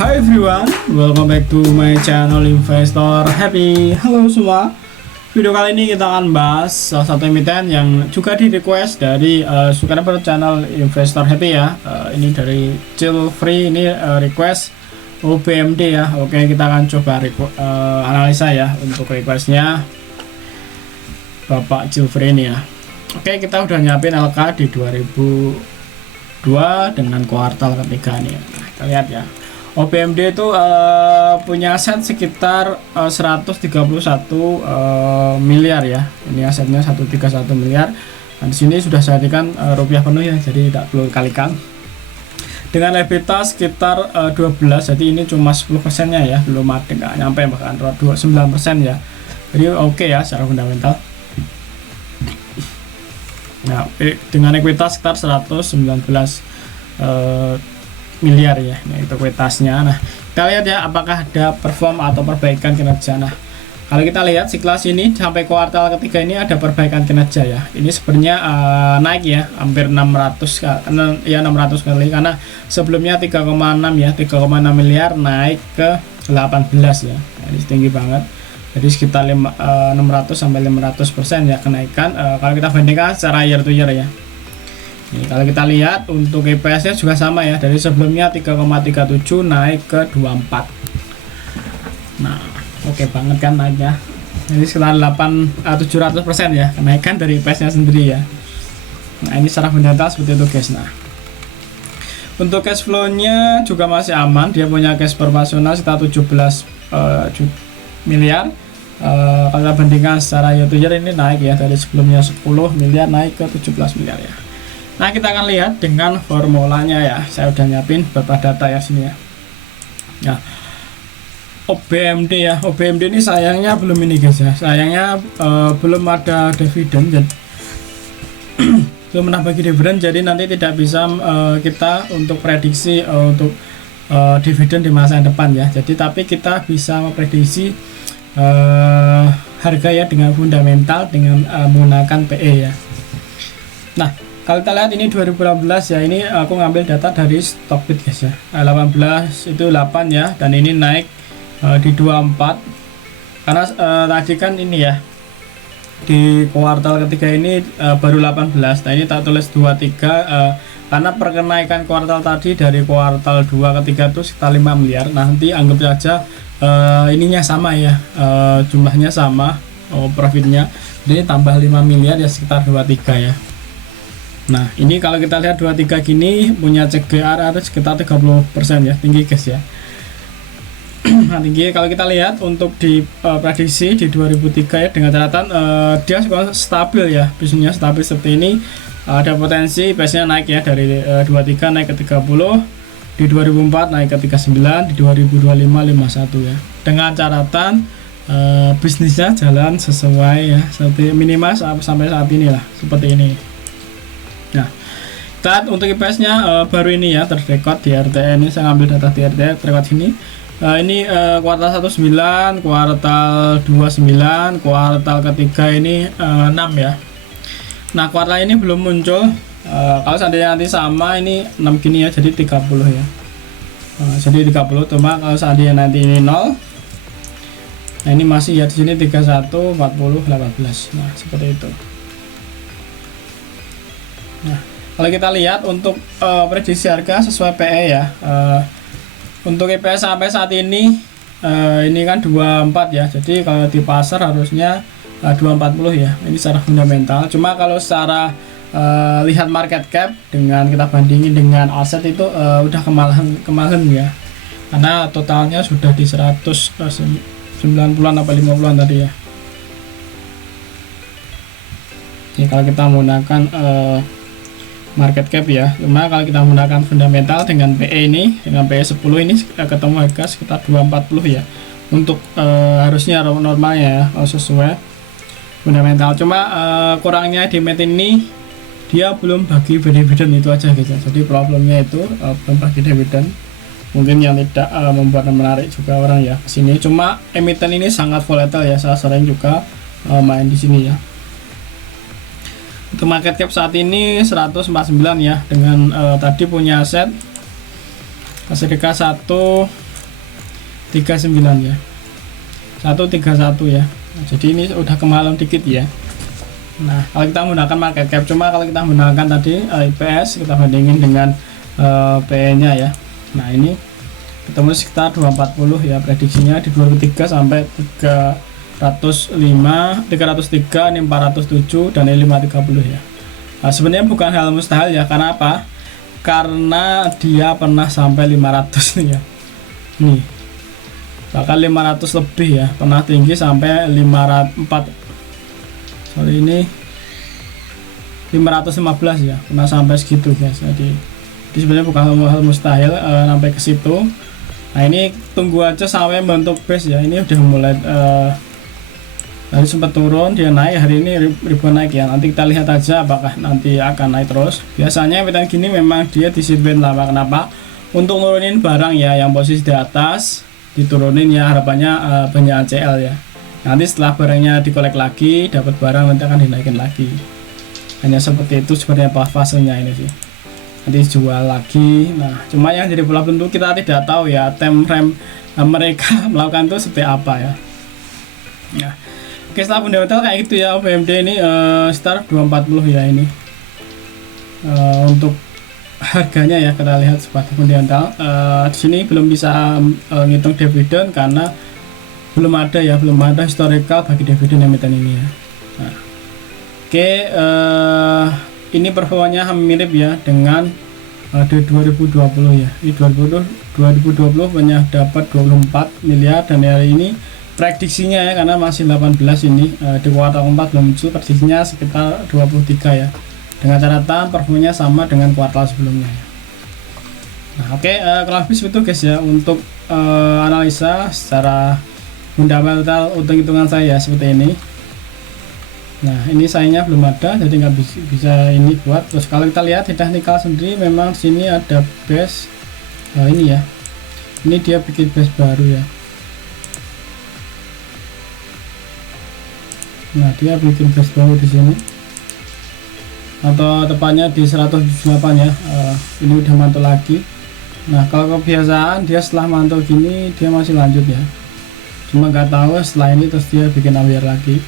Hi everyone, welcome back to my channel Investor Happy. Halo semua. Video kali ini kita akan bahas salah satu emiten yang juga di request dari subscriber channel Investor Happy ya. Ini dari Chill Free, ini request OBMD ya. Oke, kita akan coba analisa ya untuk requestnya Bapak Chill Free ini ya. Oke, kita udah nyiapin LK di 2002 dengan kuartal ketiga nih. Nah, kita lihat ya. OBMD itu punya aset sekitar 131 miliar ya. Ini asetnya 131 miliar. Dan di sini sudah saya artikan rupiah penuh ya, jadi tidak perlu kalikan. Dengan likuiditas sekitar 12, jadi ini cuma 10%-nya ya, belum ada, nggak nyampe bahkan 29% ya. Jadi oke ya secara fundamental. Nah, dengan likuiditas sekitar 119 miliar ya, nah, itu kuitasnya. Nah, kita lihat ya apakah ada perform atau perbaikan kinerja. Nah, kalau kita lihat siklus ini sampai kuartal ketiga ini ada perbaikan kinerja ya. Ini sebenarnya naik ya, hampir 600 kali karena sebelumnya 3,6 ya, 3,6 miliar naik ke 18 ya. Nah, ini tinggi banget. Jadi sekitar 600 sampai 500% ya kenaikan kalau kita bandingkan secara year to year ya. Nih, kalau kita lihat untuk EPS-nya juga sama ya, dari sebelumnya 3,37 naik ke 24. Nah, oke banget kan naiknya. Jadi sekitar 700% ya kenaikan dari EPS-nya sendiri ya. Nah, ini secara fundamental seperti itu guys. Nah, untuk cash flow-nya juga masih aman, dia punya cash operasional sekitar 17 miliar. Kalau kita bandingkan secara year to year ini naik ya, dari sebelumnya 10 miliar naik ke 17 miliar ya. Nah, kita akan lihat dengan formulanya ya. Saya udah nyiapin beberapa data ya sini ya. Nah, OBMD ya. OBMD ini sayangnya belum ini guys ya. Sayangnya belum ada dividen dan belum pernah bagi dividen, jadi nanti tidak bisa kita untuk prediksi untuk dividen di masa depan ya. Jadi tapi kita bisa memprediksi harga ya dengan fundamental dengan menggunakan PE ya. Nah, kalau kita lihat ini 2018 ya, ini aku ngambil data dari Stockbit guys ya. 18 itu 8 ya, dan ini naik di 24 karena tadi kan ini ya di kuartal ketiga ini baru 18. Nah, ini tak tulis 23 karena perkenaikan kuartal tadi dari kuartal 2 ke 3 itu sekitar 5 miliar. Nah, nanti anggap saja ininya sama ya, jumlahnya sama, profitnya jadi tambah 5 miliar ya, sekitar 23 ya. Nah, ini kalau kita lihat 23 gini punya CGR ada sekitar 30% ya, tinggi guys ya. Nah, tinggi. Kalau kita lihat untuk di prediksi di 2003 ya, dengan catatan dia stabil ya, bisnisnya stabil seperti ini. Ada potensi biasanya naik ya, dari 23 naik ke 30, di 2004 naik ke 39, di 2025 51 ya. Dengan catatan bisnisnya jalan sesuai ya, seperti minimal sampai saat ini lah, seperti ini. Nah, untuk IPS-nya baru ini ya terrecord di RTE. Ini saya ambil data di RTE terrecord sini. Ini kuartal 19, kuartal 29, kuartal ketiga ini 6 ya. Nah, kuartal ini belum muncul. Kalau seandainya nanti sama ini 6 gini ya, jadi 30 ya. Jadi 30, cuma kalau seandainya nanti ini 0. Nah, ini masih ya, di sini 31, 40, 18. Nah, seperti itu. Nah, kalau kita lihat untuk prediksi harga sesuai PE ya, untuk EPS sampai saat ini kan 24 ya, jadi kalau di pasar harusnya 240 ya, ini secara fundamental. Cuma kalau secara lihat market cap dengan kita bandingin dengan aset itu udah kemahalan ya, karena totalnya sudah di 190-an apa 50-an tadi ya. Ini kalau kita menggunakan market cap ya, cuma kalau kita menggunakan fundamental dengan PE ini, dengan PE 10 ini ketemu harga sekitar 240 ya, untuk harusnya normalnya ya, sesuai fundamental. Cuma kurangnya di emiten ini dia belum bagi dividen, itu aja gitu. Jadi problemnya itu belum bagi dividen, mungkin yang tidak membuat menarik juga orang ya kesini. Cuma emiten ini sangat volatile ya, saya sering juga main di sini ya. Untuk market cap saat ini 149 ya, dengan tadi punya aset SDK 139 ya, 131 ya. Nah, jadi ini udah kemahalan dikit ya. Nah, kalau kita menggunakan market cap, cuma kalau kita menggunakan tadi IPS, kita bandingin dengan PE nya ya. Nah, ini ketemu sekitar 240 ya, prediksinya di 2003 sampai 305, 303, ini 407, dan ini 530 ya. Nah, sebenarnya bukan hal mustahil ya, karena apa? Karena dia pernah sampai 500 nih ya. Nih, bahkan 500 lebih ya, pernah tinggi sampai 504, ini 515 ya, pernah sampai segitu guys. Jadi sebenarnya bukan hal mustahil sampai ke situ. Nah, ini tunggu aja sampai bentuk base ya. Ini udah mulai tadi sempat turun, dia naik, hari ini ribuan naik ya. Nanti kita lihat aja apakah nanti akan naik terus. Biasanya emiten gini memang dia disiplin lama. Kenapa? Untuk nurunin barang ya, yang posisi di atas diturunin ya, harapannya banyak ACL ya. Nanti setelah barangnya dikolek lagi, dapat barang, nanti akan dinaikin lagi. Hanya seperti itu sebenarnya fasenya ini sih. Nanti jual lagi. Nah, cuma yang jadi bola tentu kita tidak tahu ya time frame mereka melakukan itu seperti apa ya. Nah, oke, setelah fundamental kayak gitu ya. OBMD ini sekitar 240 ya ini. Untuk harganya ya, kita lihat sebagai fundamental. Di sini belum bisa ngitung dividen karena belum ada historical bagi dividen emiten ini ya. Nah, oke, ini performanya hampir mirip ya dengan di 2020 ya. Di 2020 banyak dapat 24 miliar, dan hari ini prediksinya ya, karena masih 18 ini di kuartal 4 belum muncul, prediksinya sekitar 23 ya, dengan catatan performanya sama dengan kuartal sebelumnya ya. Nah, oke, kalau habis itu guys ya, untuk analisa secara fundamental untuk hitungan saya seperti ini. Nah, ini sayangnya belum ada, jadi nggak bisa ini buat. Terus kalau kita lihat di technical sendiri, memang sini ada base ini ya, ini dia bikin base baru ya. Nah, dia bikin base baru di sini, atau tepatnya di 178 ya. Ini udah mantul lagi. Nah, kalau kebiasaan dia setelah mantul gini dia masih lanjut ya, cuma nggak tahu setelah ini terus dia bikin ambil lagi.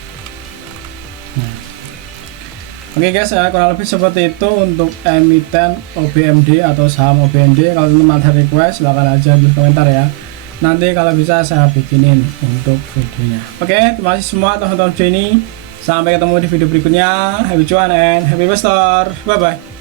Nah, oke guys, kurang lebih seperti itu untuk emiten OBMD atau saham OBMD. Kalau teman-teman ada request silahkan aja di komentar ya, nanti kalau bisa saya bikinin untuk videonya. Oke, terima kasih semua teman-teman ini, sampai ketemu di video berikutnya. Happy cuan and happy investor, bye bye.